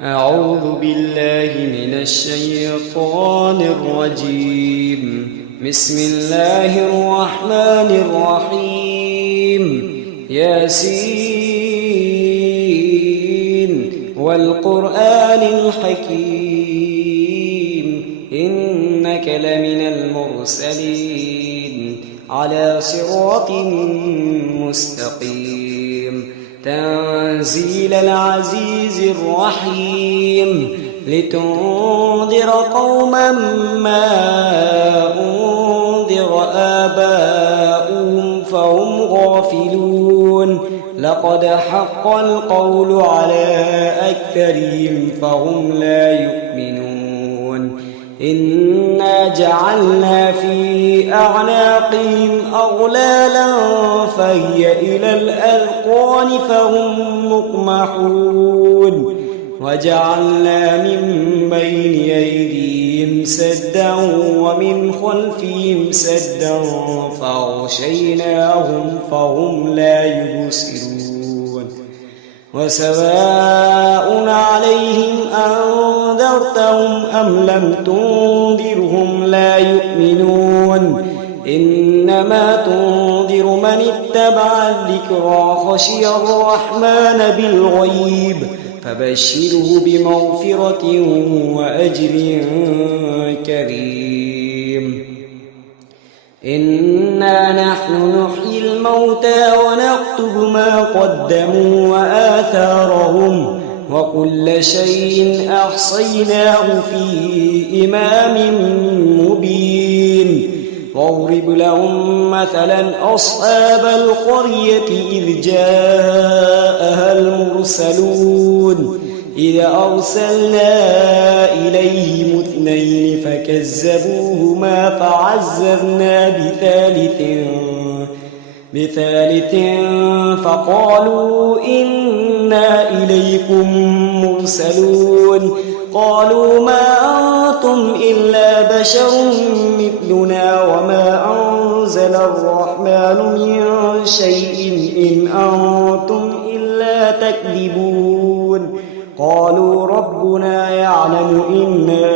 أعوذ بالله من الشيطان الرجيم. بسم الله الرحمن الرحيم. ياسين والقرآن الحكيم إنك لمن المرسلين على صراط مستقيم تنزيل العزيز الرحيم لتنذر قوما ما أنذر آباؤهم فهم غافلون لقد حق القول على أكثرهم فهم لا يؤمنون إنا جعلنا في أعناقهم أغلالا فهي إلى الأذقان فهم مقمحون وجعلنا من بين أيديهم سدا ومن خلفهم سدا فأغشيناهم فهم لا يبصرون وسواء عليهم أنذرتهم أم لم تنذرهم لا يؤمنون إنما تنذر من اتبع الذكرى خشي الرحمن بالغيب فبشره بمغفرة وأجر كريم إنا نحن نحيي الموتى ونكتب ما قدموا وآثارهم وكل شيء أحصيناه في إمام مبين واضرب لهم مثلا أصحاب القرية إذ جاءها المرسلون إذ أرسلنا إليهم اثنين فكذبوهما فعززنا بثالث فقالوا إنا إليكم مرسلون قالوا ما أنتم إلا بشر مثلنا وما أنزل الرحمن من شيء إن أنتم إلا تكذبون قالوا ربنا يعلم إنا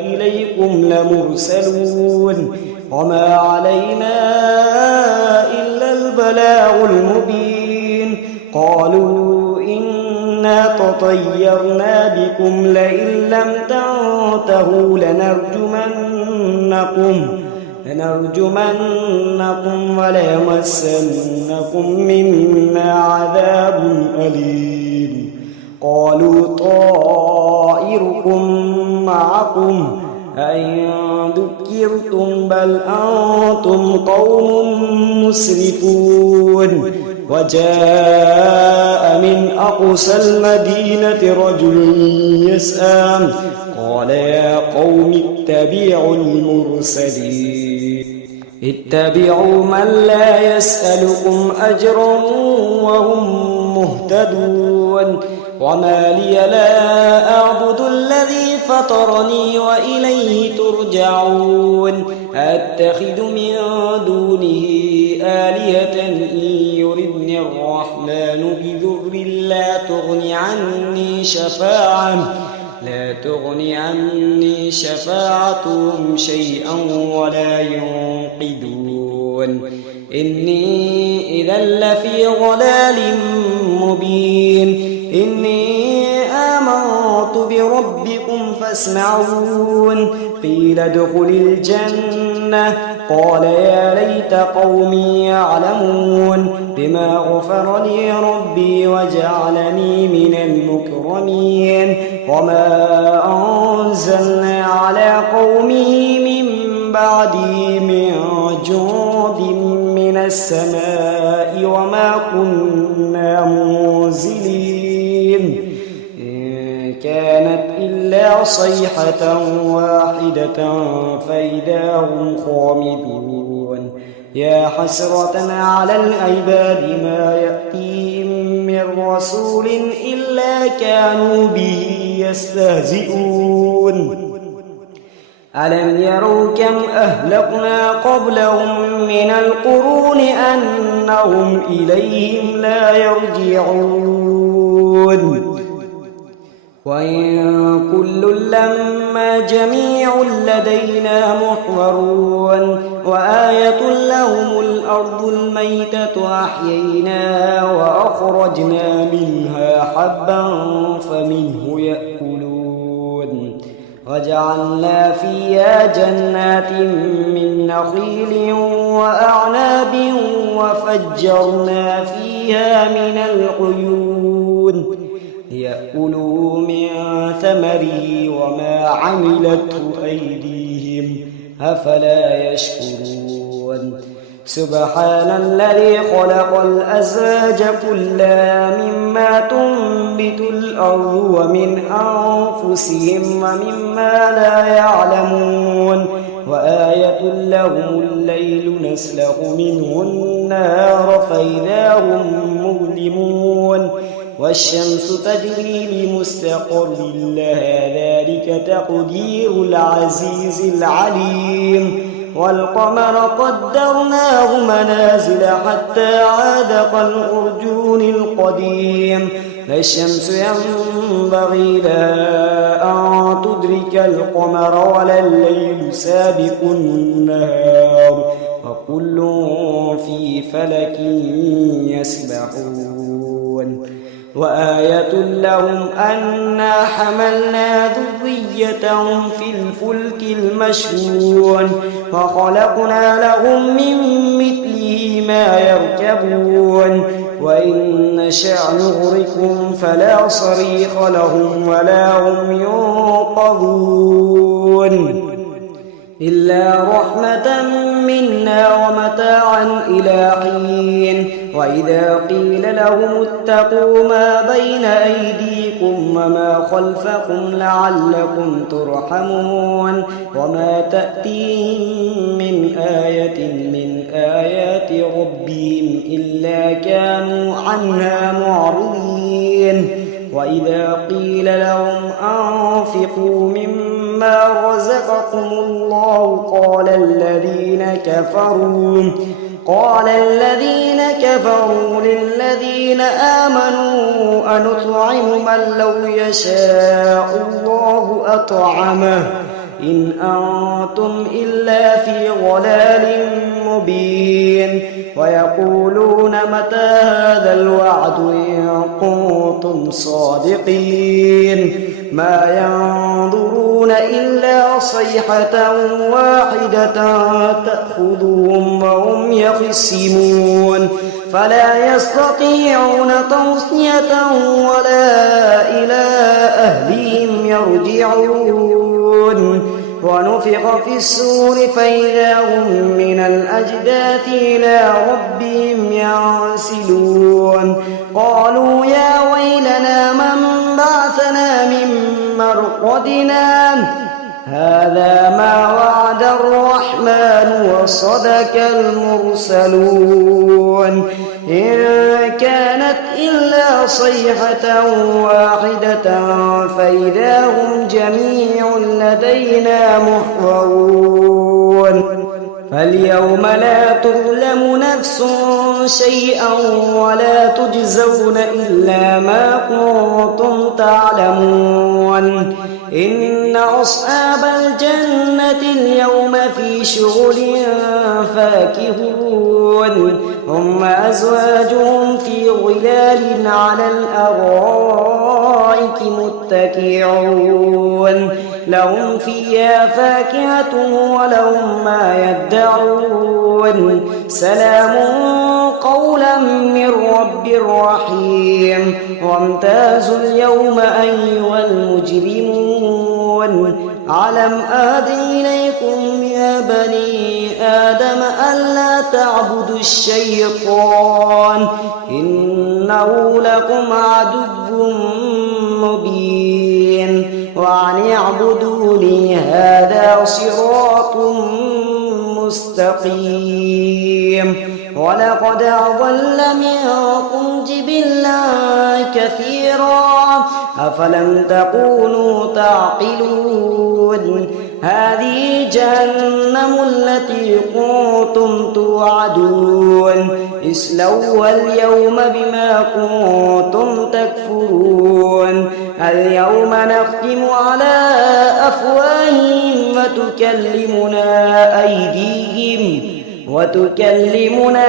إليكم لمرسلون وما علينا إلا البلاغ المبين قالوا إنا تطيرنا بكم لئن لم تنتهوا لنرجمنكم وليمسنكم منا عذاب أليم قالوا طائركم معكم أئن ذكرتم بل أنتم قوم مسرفون وجاء من أقصى المدينة رجل يسعى قال يا قوم اتبعوا المرسلين اتبعوا من لا يسألكم أجرا وهم مهتدون وما لي لا أعبد الذي فطرني وإليه ترجعون أتخذ من دونه آلهة إن يردني الرحمن بضر لا تغني عني شفاعتهم شيئا ولا ينقذون إني إذا لفي ضلال مبين إني آمنت بربكم فاسمعون قيل ادخل الجنة قال يا ليت قومي يعلمون بما غفر لي ربي وجعلني من المكرمين وما أنزلنا على قومه من بعده من جند من السماء وما كنا منزلين إن كانت إلا صيحة واحدة فإذا هم خامدون يا حسرة على العباد ما يأتيهم من رسول إلا كانوا به يستهزئون ألم يروا كم أهلكنا قبلهم من القرون أنهم إليهم لا يرجعون وإن كل لما جميع لدينا محضرون وآية لهم الأرض الميتة أحييناها وأخرجنا منها حبا فمنه يأكلون وجعلنا فيها جنات من نخيل وأعناب وفجرنا فيها من العيون ليأكلوا من ثمره وما عملته أيديهم أفلا يشكرون سبحان الذي خلق الأزواج كلها مما تنبت الأرض ومن أنفسهم ومما لا يعلمون وآية لهم الليل نسلخ منه النهار فإذا هم مظلمون والشمس تجري لمستقر لها ذلك تقدير العزيز العليم والقمر قدرناه منازل حتى عاد كالعرجون القديم لا الشمس ينبغي لها أن تدرك القمر ولا الليل سابق النهار وكل في فلك يسبحون وآية لهم أنا حملنا ذريتهم في الفلك المشحون وخلقنا لهم من مثله ما يركبون وإن نشأ نغرقهم فلا صريخ لهم ولا هم ينقذون إلا رحمة منا ومتاعا إلى حين وإذا قيل لهم اتقوا ما بين أيديكم وما خلفكم لعلكم ترحمون وما تأتيهم من آية من آيات ربهم إلا كانوا عنها معرضين وإذا قيل لهم أنفقوا مما رزقكم الله قال الذين كفروا للذين آمنوا أنطعم من لو يشاء الله أطعمه إن أنتم إلا في ضلال مبين ويقولون متى هذا الوعد إن كنتم صادقين ما ينظرون إلا صيحة واحدة تأخذهم وهم يخصمون فلا يستطيعون توصية ولا إلى أهلهم يرجعون ونفخ في الصور فإذا هم من الأجداث إلى ربهم ينسلون قالوا يا ويلنا من بعثنا من مرقدنا هذا ما وعد الرحمن وصدق المرسلون إن كانت إلا صيحة واحدة فإذا هم جميع لدينا محضرون فاليوم لا تظلم نفس شيئا ولا تجزون إلا ما كنتم تعلمون إن أصحاب الجنة اليوم في شغل فاكهون هم أزواجهم في ظلال على الأرائك متكئون لهم فيها فاكهة ولهم ما يدعون سلام قولا من رب رحيم وامتازوا اليوم أيها المجرمون ألم أعهد إليكم يا بني آدم ألا تعبدوا الشيطان إنه لكم عدو مبين وأن اعبدوني هذا صراط مستقيم ولقد أضل منكم جبلا كثيرا أفلم تكونوا تعقلون هذه جهنم التي كنتم توعدون اصلوها اليوم بما كنتم تكفرون اليوم نختم على أفواههم وتكلمنا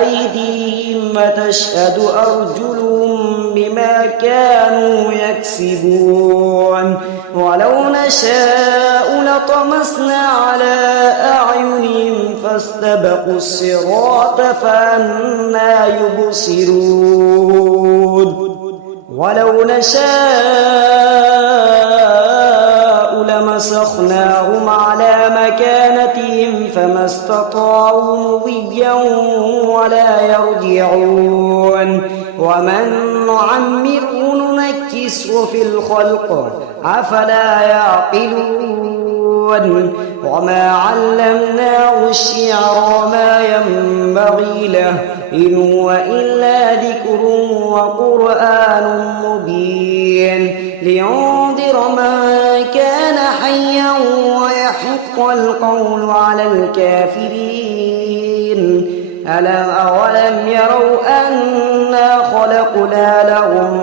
أيديهم وتشهد أرجلهم بما كانوا يكسبون ولو نشاء لطمسنا على أعينهم فاستبقوا الصراط فأنى يبصرون ولو نشاء لمسخناهم على مكانتهم فما استطاعوا مضيا ولا يرجعون ومن نعمره ننكسه في الخلق أفلا يعقلون وما علمناه الشعر وما ينبغي له إن هو إلا ذكر وقرآن مبين لينذر من كان حيا ويحق القول على الكافرين أولم يروا أنا خلقنا لهم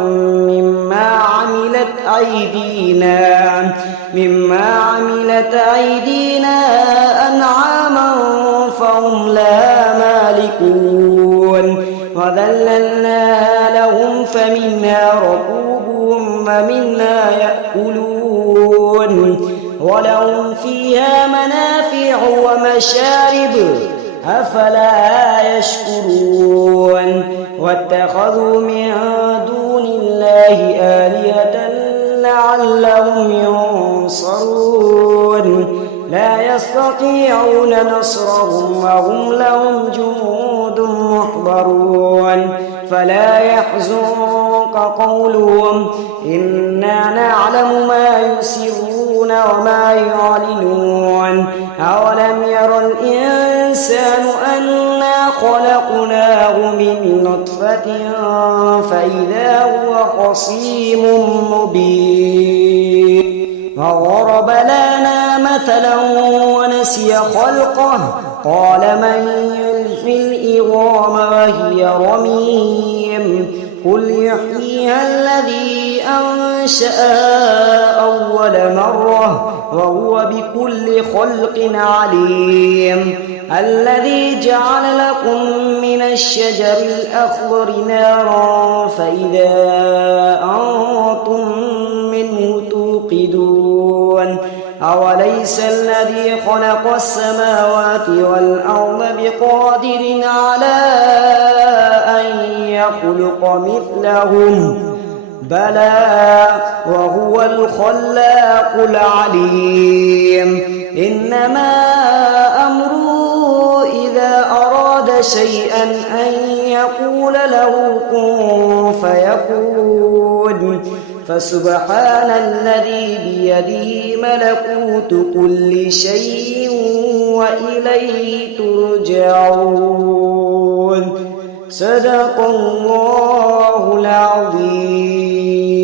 مما عملت أيدينا أنعاما فهم لها مالكون وذللناها لهم فمنها ركوبهم ومنها يأكلون ولهم فيها منافع ومشارب أفلا يشكرون واتخذوا من دون الله آلهة لعلهم ينصرون لا يستطيعون نصرهم وهم لهم جنود محضرون فلا يحزنك قولهم إنا نعلم ما يسرون وما يعلنون أولم ير الإنسان أنا خلقناه من نطفة فإذا هو خصيم مبين وضرب لنا مثلا ونسي خلقه قال من يحيي العظام وهي رميم قل يحييها الذي أنشأها أول مرة وهو بكل خلق عليم الذي جعل لكم من الشجر الأخضر نارا فإذا أنتم منه توقدون أوليس الذي خلق السماوات والأرض بقادر على أن يخلق مثلهم بلى وهو الخلاق العليم إنما أمره إذا أراد شيئا أن يقول له كن فيكون فسبحان الذي بيده ملكوت كل شيء وإليه ترجعون صدق الله العظيم.